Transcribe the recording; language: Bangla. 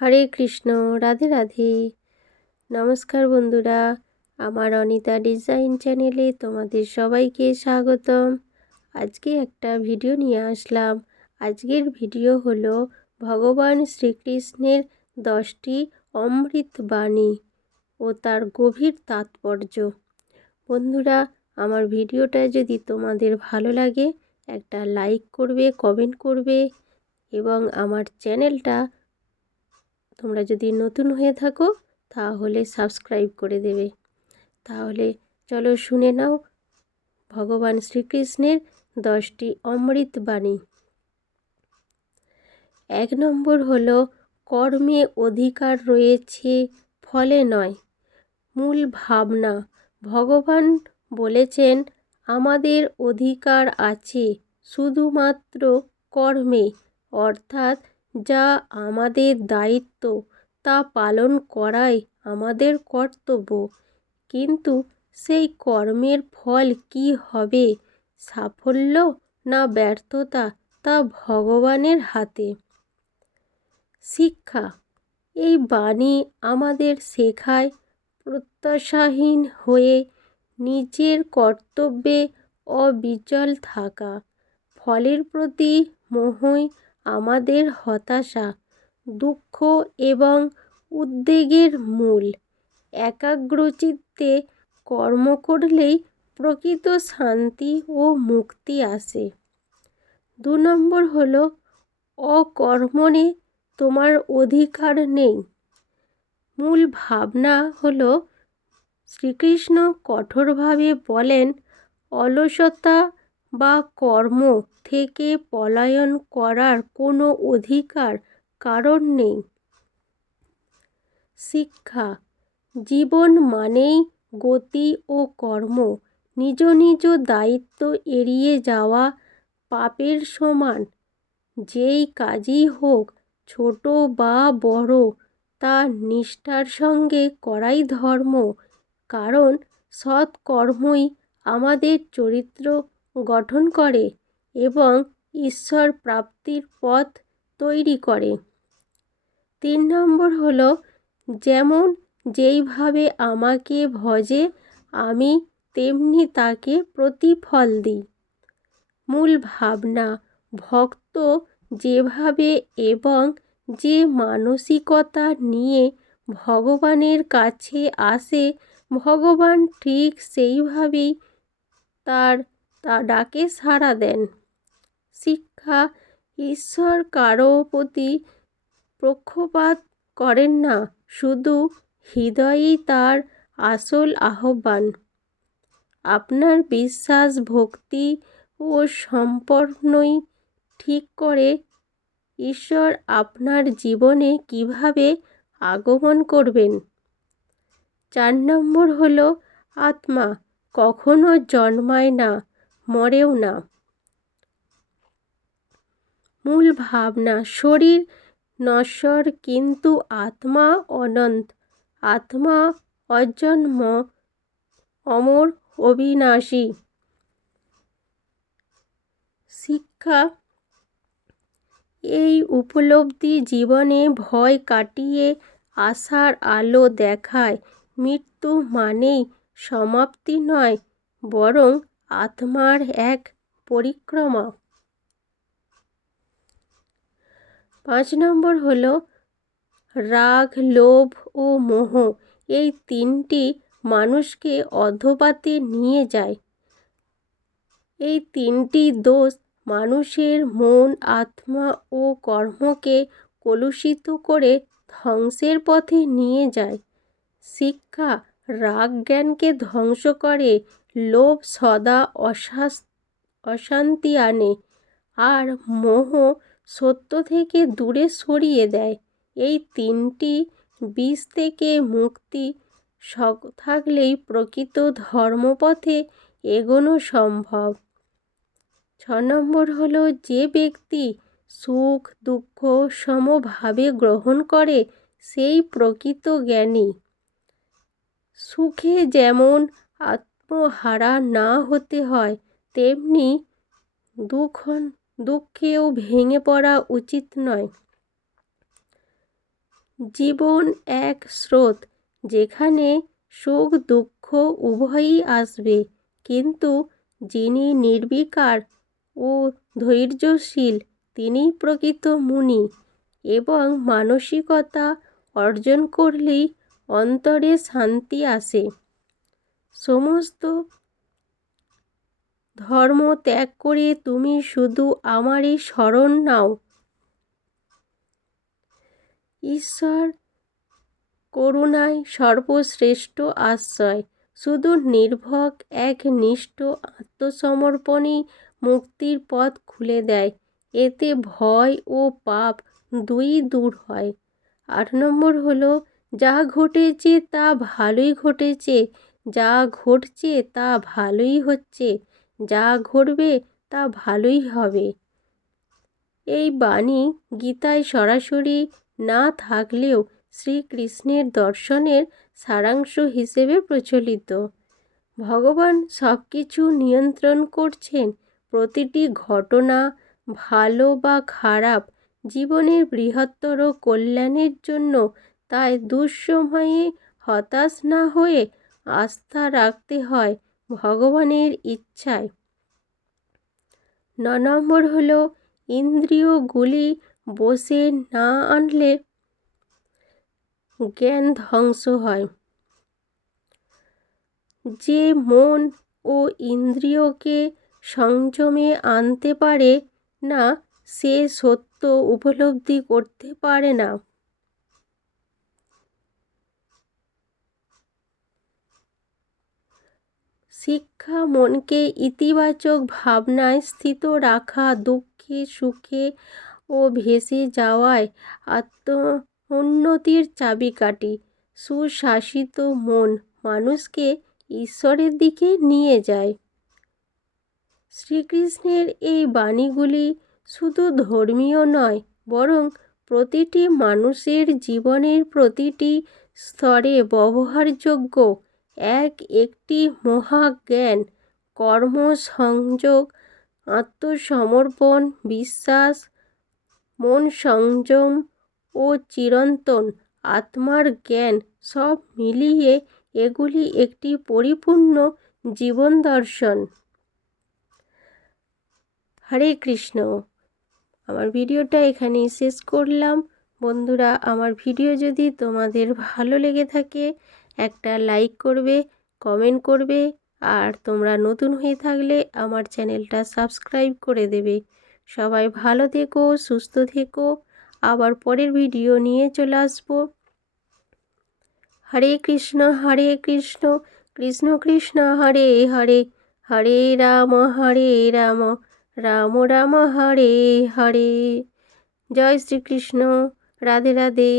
হরে কৃষ্ণ, রাধে রাধে। নমস্কার বন্ধুরা, আমার অনিতা ডিজাইন চ্যানেলে তোমাদের সবাইকে স্বাগতম। আজকে একটা ভিডিও নিয়ে আসলাম। আজকের ভিডিও হলো ভগবান শ্রীকৃষ্ণের দশটি অমৃত বাণী ও তার গভীর তাৎপর্য। বন্ধুরা, আমার ভিডিওটা যদি তোমাদের ভালো লাগে, একটা লাইক করবে, কমেন্ট করবে এবং আমার চ্যানেলটা তোমরা যদি নতুন হয়ে থাকো, তাহলে সাবস্ক্রাইব করে দেবে। তাহলে চলো শুনে নাও ভগবান শ্রীকৃষ্ণের দশটি অমৃত বাণী। এক নম্বর হলো, কর্মে অধিকার রয়েছে, ফলে নয়। মূল ভাবনা, ভগবান বলেছেন, আমাদের অধিকার আছে, শুধুমাত্র কর্মে। অর্থাৎ যা আমাদের দায়িত্ব, তা পালন করাই আমাদের কর্তব্য। কিন্তু সেই কর্মের ফল কি হবে? সাফল্য না ব্যর্থতা তা ভগবানের হাতে? শিক্ষা। এই বাণী আমাদের শেখায় প্রত্যাশাহীন হয়ে নিজের কর্তব্যে অবিচল থাকা। ফলের প্রতি মোহই আমাদের হতাশা, দুঃখ এবং উদ্বেগের মূল। একাগ্রচিত্তে কর্ম করলেই প্রকৃত শান্তি ও মুক্তি আসে। দু নম্বর হলো, অকর্মণে তোমার অধিকার নেই। মূল ভাবনা হলো, শ্রীকৃষ্ণ কঠোরভাবে বলেন, অলসতা বা কর্ম থেকে পলায়ন করার কোনো অধিকার কারণ নেই। শিক্ষা, জীবন মানেই গতি ও কর্ম। নিজ নিজ দায়িত্ব এড়িয়ে যাওয়া পাপের সমান। যেই কাজই হোক, ছোট বা বড়, তা নিষ্ঠার সঙ্গে করাই ধর্ম। কারণ সৎকর্মই আমাদের চরিত্র গঠন করে এবং ঈশ্বর প্রাপ্তির পথ তৈরি করে। তিন নম্বর হলো, যেমন যেইভাবে আমাকে ভজে, আমি তেমনি তাকে প্রতিফল দিই। মূল ভাবনা, ভক্ত যেভাবে এবং যে মানসিকতা নিয়ে ভগবানের কাছে আসে, ভগবান ঠিক সেইভাবেই তার তা ডাকে সাড়া দেন। শিক্ষা, ঈশ্বর কারও প্রতি পক্ষপাত করেন না, শুধু হৃদয়েই তার আসল আহ্বান। আপনার বিশ্বাস, ভক্তি ও সম্পর্ণই ঠিক করে ঈশ্বর আপনার জীবনে কীভাবে আগমন করবেন। চার নম্বর হলো আত্মা, কখনো জন্মায় না। মরেও না। মূল ভাবনা, শরীর নশ্বর কিন্তু আত্মা অনন্ত। আত্মা অজন্ম, অমর অবিনাশী। শিক্ষা, এই উপলব্ধি জীবনে ভয় কাটিয়ে আশার আলো দেখায়। মৃত্যু মানেই সমাপ্তি নয়, বরং আত্মার এক পরিক্রমা। পাঁচ নম্বর হল রাগ, লোভ ও মোহ। এই তিনটি মানুষকে অধপাতে নিয়ে যায়। এই তিনটি দোষ মানুষের মন, আত্মা ও কর্মকে কলুষিত করে ধ্বংসের পথে নিয়ে যায়। শিক্ষা রাগ জ্ঞানকে ধ্বংস করে লোভ সদা অশান্তি আনে আর মোহ সত্য থেকে দূরে সরিয়ে দেয়। এই তিনটি বিষ থেকে মুক্তি থাকলেই প্রকৃত ধর্মপথে এগোনো সম্ভব। ছ নম্বর হলো যে ব্যক্তি সুখ, দুঃখ, সমভাবে গ্রহণ করে, সেই প্রকৃত জ্ঞানী। সুখে যেমন আত্মহারা না হতে হয়, তেমনি দুঃখ দুঃখেও ভেঙে পড়া উচিত নয়। জীবন এক স্রোত, যেখানে সুখ দুঃখ উভয়ই আসবে, কিন্তু যিনি নির্বিকার ও ধৈর্যশীল তিনিই প্রকৃত মুনি এবং মানসিকতা অর্জন করলেই অন্তরে শান্তি আসে। সমস্ত ধর্ম ত্যাগ করে তুমি শুধু আমারই স্মরণ নাও। ঈশ্বর করুণায় সর্বশ্রেষ্ঠ আশ্রয়, শুধু নির্ভক, এক নিষ্ঠ আত্মসমর্পণই মুক্তির পথ খুলে দেয়। এতে ভয় ও পাপ দুই দূর হয়। আট নম্বর হলো, যা ঘটেছে তা ভালোই ঘটেছে। যা ঘটছে তা ভালোই হচ্ছে, যা ঘটবে তা ভালোই হবে। এই বাণী গীতায় সরাসরি না থাকলেও শ্রীকৃষ্ণের দর্শনের সারাংশ হিসেবে প্রচলিত। ভগবান সব কিছু নিয়ন্ত্রণ করছেন, প্রতিটি ঘটনা ভালো বা খারাপ, জীবনের বৃহত্তর কল্যাণের জন্য, তাই দুঃসময়ে হতাশ না হয়ে আস্থা রাখতে হয় ভগবানের ইচ্ছায়। ন নম্বর হল, ইন্দ্রিয়গুলি বসে না আনলে জ্ঞান ধ্বংস হয়। যে মন ও ইন্দ্রিয়কে সংযমে আনতে পারে না, সে সত্য উপলব্ধি করতে পারে না। শিক্ষা মনকে ইতিবাচক ভাবনায় স্থিত রাখা, দুঃখে, সুখে ও ভেসে যাওয়ায় আত্ম উন্নতির চাবিকাঠি। সুশাসিত মন মানুষকে ঈশ্বরের দিকে নিয়ে যায়। শ্রীকৃষ্ণের এই বাণীগুলি শুধু ধর্মীয় নয়, বরং প্রতিটি মানুষের জীবনের প্রতিটি স্তরে ব্যবহারযোগ্য। এক একটি মহাজ্ঞান, কর্মসংযোগ, আত্মসমর্পণ, বিশ্বাস মন সংযম ও চিরন্তন। আত্মার জ্ঞান সব মিলিয়ে এগুলি একটি পরিপূর্ণ জীবন দর্শন। হরে কৃষ্ণ। আমার ভিডিওটা এখানেই শেষ করলাম। বন্ধুরা, আমার ভিডিও যদি তোমাদের ভালো লেগে থাকে একটা লাইক করবে কমেন্ট করবে, আর তোমরা নতুন হয়ে থাকলে আমার চ্যানেলটা সাবস্ক্রাইব করে দেবে। সবাই ভালো থেকো, সুস্থ থেকো। আবার পরের ভিডিও নিয়ে চলে আসব। হরে কৃষ্ণ হরে কৃষ্ণ কৃষ্ণ কৃষ্ণ, হরে হরে হরে রাম হরে রাম রাম রাম, হরে হরে। জয় শ্রীকৃষ্ণ, রাধে রাধে।